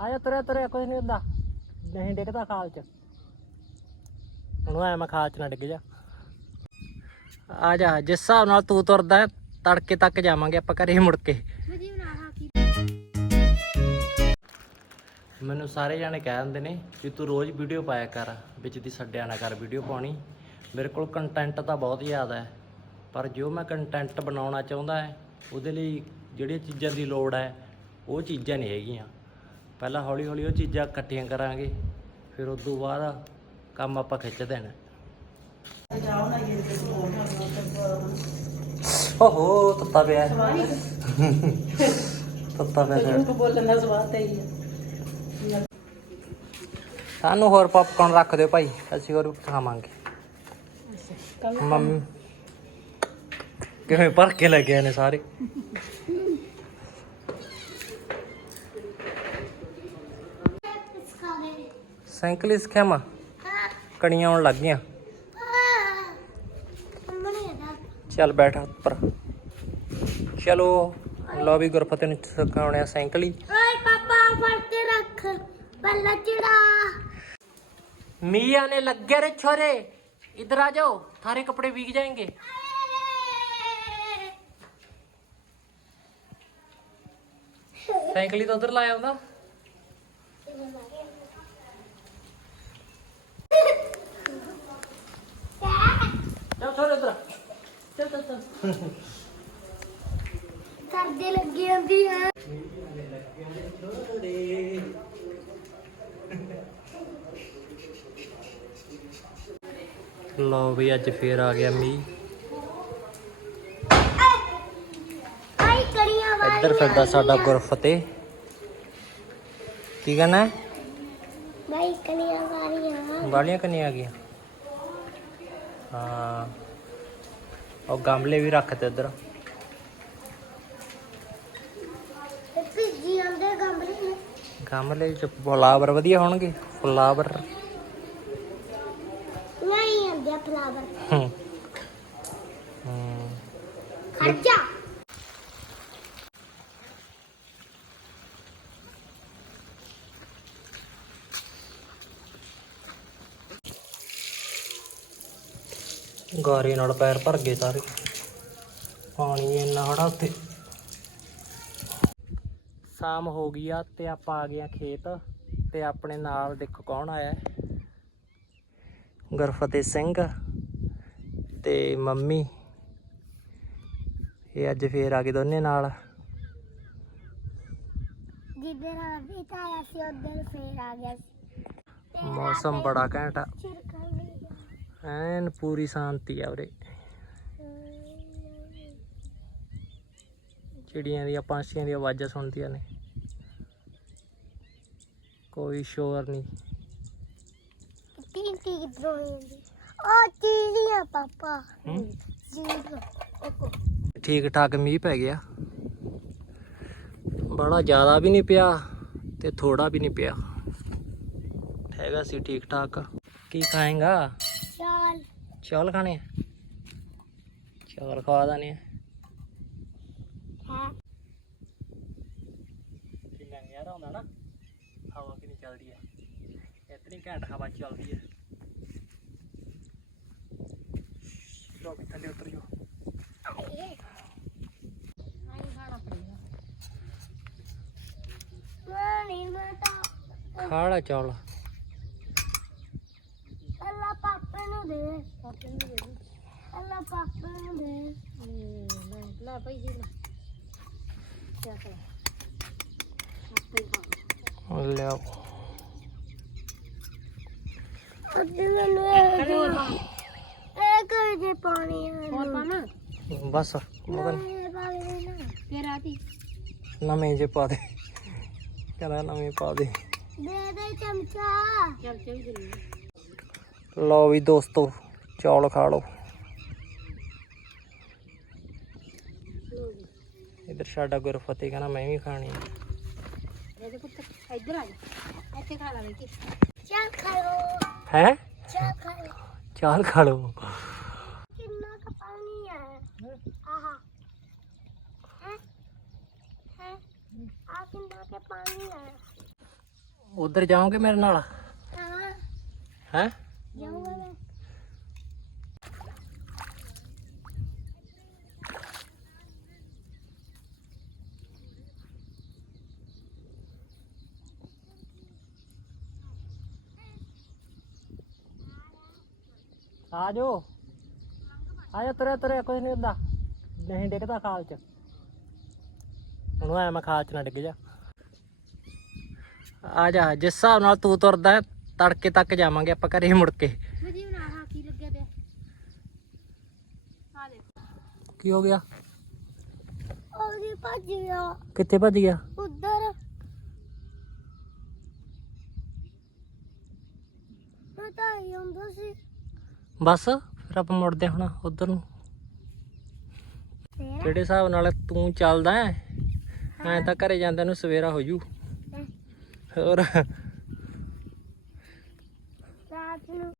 ਆ ਜਾ ਤੁਰਿਆ ਤੁਰਿਆ ਕੁਝ ਨਹੀਂ ਹੁੰਦਾ। ਨਹੀਂ ਡਿੱਗਦਾ ਖਾਲ ਚ। ਹੁਣ ਐ ਮੈਂ ਖਾਲ ਚ ਨਾ ਡਿੱਗ ਜਾ। ਆ ਜਾ ਜਿਸ ਹਿਸਾਬ ਨਾਲ ਤੂੰ ਤੁਰਦਾ ਹੈ, ਤੜਕੇ ਤੱਕ ਜਾਵਾਂਗੇ ਆਪਾਂ ਘਰੇ ਮੁੜ ਕੇ। ਮੈਨੂੰ ਸਾਰੇ ਜਾਣੇ ਕਹਿ ਦਿੰਦੇ ਨੇ ਵੀ ਤੂੰ ਰੋਜ਼ ਵੀਡੀਓ ਪਾਇਆ ਕਰ ਵਿੱਚ ਦੀ ਛੱਡਿਆ ਨਾ ਕਰ ਵੀਡੀਓ ਪਾਉਣੀ। ਮੇਰੇ ਕੋਲ ਕੰਟੈਂਟ ਤਾਂ ਬਹੁਤ ਜ਼ਿਆਦਾ ਹੈ ਪਰ ਜੋ ਮੈਂ ਕੰਟੈਂਟ ਬਣਾਉਣਾ ਚਾਹੁੰਦਾ ਹੈ ਉਹਦੇ ਲਈ ਜਿਹੜੀਆਂ ਚੀਜ਼ਾਂ ਦੀ ਲੋੜ ਹੈ ਉਹ ਚੀਜ਼ਾਂ ਨਹੀਂ ਹੈਗੀਆਂ। ਪਹਿਲਾਂ ਹੌਲੀ ਹੌਲੀ ਉਹ ਚੀਜ਼ਾਂ ਇਕੱਠੀਆਂ ਕਰਾਂਗੇ ਫਿਰ ਉਸ ਤੋਂ ਬਾਅਦ ਕੰਮ ਆਪਾਂ ਖਿੱਚ ਦੇਣਾ ਓਹੋ ਤੱਤਾ ਪਿਆ। ਤੱਤਾ ਪਿਆ। ਬੋਲਣ ਦਾ ਸਵਾਦ ਹੈ ਸਾਨੂੰ ਹੋਰ ਪੌਪਕਾਰਨ ਰੱਖ ਦਿਓ ਭਾਈ ਅਸੀਂ ਹੋਰ ਖਾਵਾਂਗੇ ਮੰਮੀ ਕਿਵੇਂ ਭਰ ਕੇ ਲੈ ਗਏ ਨੇ ਸਾਰੇ ਸਾਈਕਲ ਹੀ ਸਿੱਖਿਆ ਮਾਂ ਕਣੀਆਂ ਆਉਣ ਲੱਗ ਗਈਆਂ। ਚੱਲ ਬੈਠ ਉੱਪਰ। ਚਲੋ ਲਓ ਵੀ ਨੂੰ ਸਿਖਾਉਣਿਆ ਸਾਈਕਲ ਹੀ। ਓਏ ਪਾਪਾ ਫੜ ਕੇ ਰੱਖ। ਪਹਿਲਾਂ ਚੜਾ। ਮੀਆਂ ਨੇ ਲੱਗੇ ਰੇ ਛੋਰੇ। ਇਧਰ ਆ ਜਾਓ ਥਾਰੇ ਕੱਪੜੇ ਭੀਗ ਜਾਣਗੇ ਸਾਈਕਲ ਹੀ ਤਾਂ ਉਧਰ ਲਾਇਆ ਹੁੰਦਾ। ਚਲ ਉਧਰ ਚਲ ਚਲ ਚਲ। ਕਰਦੇ ਲੱਗੀ ਜਾਂਦੀ ਹੈ ਲਓ ਵੀ ਅੱਜ ਫੇਰ ਆ ਗਿਆ ਮੀਂਹ। ਆਈ ਕੜੀਆਂ ਵਾਲੀ ਇੱਧਰ ਫਿਰਦਾ ਸਾਡਾ ਗੁਰਫਤਿਹ ਕੀ ਕਹਣਾ? ਬਾਈ ਕੜੀਆਂ ਵਾਲੀਆਂ। ਬਾਲੀਆਂ ਕਨੇ ਆ ਗਿਆ ਹਾਂ। ਉਹ ਗਮਲੇ ਵੀ ਰੱਖਤੇ ਉਧਰ। ਭਿੱਜੀ ਜਾਂਦੇ ਗੰਬਲੇ ਨੇ। ਗਮਲੇ ਚ ਫਲਾਵਰ ਵਧੀਆ ਹੋਣਗੇ ਫਲਾਵਰ। ਨਹੀਂ ਆਂਦੇ ਫਲਾਵਰ। ਹੂੰ। ਹੂੰ ਖਰਚਾ ਗਾਰੇ ਨਾਲ ਪੈਰ ਭਰ ਗਏ ਸਾਰੇ। ਪਾਣੀ ਇੰਨਾ ਹੜਾ ਉੱਤੇ ਸ਼ਾਮ ਹੋ ਗਈ ਆ ਤੇ ਆਪਾਂ ਆ ਗਏ ਆ ਖੇਤ ਤੇ ਆਪਣੇ ਨਾਲ ਦੇਖੋ ਕੌਣ ਆਇਆ। ਗੁਰਫਤਿਹ ਸਿੰਘ ਤੇ ਮੰਮੀ। ਇਹ ਅੱਜ ਫੇਰ ਆ ਗਏ ਦੋਨੇ ਨਾਲ। ਆ ਵੀ ਤਾਂ ਆਇਆ ਸੀ ਉਧਰ ਫੇਰ ਆ ਗਿਆ ਸੀ। ਮੌਸਮ ਬੜਾ ਘੈਂਟ ਆ। ਐਨ ਪੂਰੀ ਸ਼ਾਂਤੀ ਆ ਉਰੇ। ਚਿੜੀਆਂ ਦੀਆਂ ਪੰਛੀਆਂ ਦੀਆਂ ਆਵਾਜ਼ਾਂ ਸੁਣਦੀਆਂ ਨੇ। ਕੋਈ ਸ਼ੋਰ ਨਹੀਂ। ਟੀ ਟੀ ਆਉਂਦੀ ਉਹ ਚੀੜੀਆਂ ਪਾਪਾ। ਠੀਕ ਠਾਕ ਮੀਂਹ ਪੈ ਗਿਆ। ਬੜਾ ਜ਼ਿਆਦਾ ਵੀ ਨਹੀਂ ਪਿਆ ਤੇ ਥੋੜਾ ਵੀ ਨਹੀਂ ਪਿਆ। ਹੈਗਾ ਸੀ ਠੀਕ ਠਾਕ। ਕੀ ਖਾਏਗਾ? ਚਾਲ ਚੌਲ ਖਾਣੇ ਆ ਚੌਲ ਖਵਾ ਦਾਨੇ ਆ ਹੈ ਕਿੰਨਾ ਨਜ਼ਾਰਾ ਹੁੰਦਾ ਨਾ ਹਵਾ ਕਿੰਨੀ ਚੱਲਦੀ ਹੈ ਇਤਨੀ ਘੈਂਟ ਹਵਾ ਚੱਲਦੀ ਹੈ ਲੋ ਵੀ ਥੱਲੇ ਉਤਰ ਜਾਓ ਨਹੀਂ ਮੈਂ ਤਾਂ ਖਾਲਾ ਚੌਲ ਅੱਲਾ ਪਾਪੇ ਨੂੰ ਦੇ ਪਾਪੇ ਨੂੰ ਦੇ ਅੱਲਾ ਪਾਪੇ ਨੂੰ ਦੇ ਲੈ ਲੈ ਪਈ ਜੀ ਲੈ ਕਿਆ ਕਰ ਆਪੇ ਪਾ ਲਿਆਓ ਅੱਗੇ ਮੈਨੂੰ ਇਹ ਦੇ ਇਹ ਕਰ ਦੇ ਪਾਣੀ ਹੋਰ ਪਾਣਾ ਬਸ ਮਗਨ ਇਹ ਪਾ ਦੇ ਨਾ ਫੇਰ ਆਤੀ ਨਵੇਂ ਜੇ ਪਾ ਦੇ ਕਹਿੰਦਾ ਨਵੇਂ ਪਾ ਦੇ ਦੇ ਦੇ ਚਮਚਾ ਚਮਚਾ ਵੀ ਦੇ ਲਓ ਵੀ ਦੋਸਤੋ ਚੌਲ ਖਾ ਲਓ ਇਧਰ ਸਾਡਾ ਗੁਰਫਤਿਹ ਕਹਿੰਦਾ ਮੈਂ ਵੀ ਖਾਣੀ ਆ। ਇਹਦੇ ਪੁੱਤ ਇੱਧਰ ਆ ਜਾ। ਇੱਥੇ ਖਾ ਹੈ? ਚਾਲ ਲਓ। ਕਿੰਨਾ ਕ ਪਾਣੀ ਹੈ? ਆਹਾ। ਹੈ? ਹੈ? ਆ ਕਿੰਨਾ ਕ ਪਾਣੀ ਹੈ ਉਧਰ ਜਾਓਗੇ ਮੇਰੇ ਨਾਲ? ਹਾਂ। ਹੈ? ਜਾਊਂਗਾ ਮੈਂ। ਆ ਜਾਓ ਆ ਜਾ ਤੁਰਿਆ ਤੁਰਿਆ ਕੋਈ ਨਹੀਂ ਹੁੰਦਾ। ਨਹੀਂ ਡਿੱਗਦਾ ਖਾਲ ਚ। ਉਹਨੂੰ ਐ ਮੈਂ ਖਾਲ ਚ ਨਾ ਡਿੱਗ ਜਾ। ਆ ਜਾ ਜਿਸ ਹਿਸਾਬ ਨਾਲ ਤੂੰ ਤੁਰਦਾ ਹੈ, ਤੜਕੇ ਤੱਕ ਜਾਵਾਂਗੇ ਆਪਾਂ ਘਰੇ ਮੁੜ ਕੇ। ਵਧੀਆ ਬਣਾ ਹਾਂ ਕੀ ਲੱਗਿਆ ਪਿਆ? ਆ ਦੇ ਕੀ ਹੋ ਗਿਆ? ਉਹਦੀ ਭੱਜ ਗਿਆ। ਕਿੱਥੇ ਭੱਜ ਗਿਆ? ਉਧਰ। ਮੈਂ ਤਾਂ ਆਈ ਹੁੰਦਾ ਸੀ। ਬਸ ਫਿਰ ਆਪਾਂ ਮੁੜਦੇ ਹੁਣ ਉਧਰ ਨੂੰ। ਜਿਹੜੇ ਹਿਸਾਬ ਨਾਲ ਤੂੰ ਚੱਲਦਾ ਐ ਐਂ ਤਾਂ ਘਰੇ ਜਾਂਦੇ ਨੂੰ ਸਵੇਰਾ ਹੋ ਜੂ। ਹੋਰ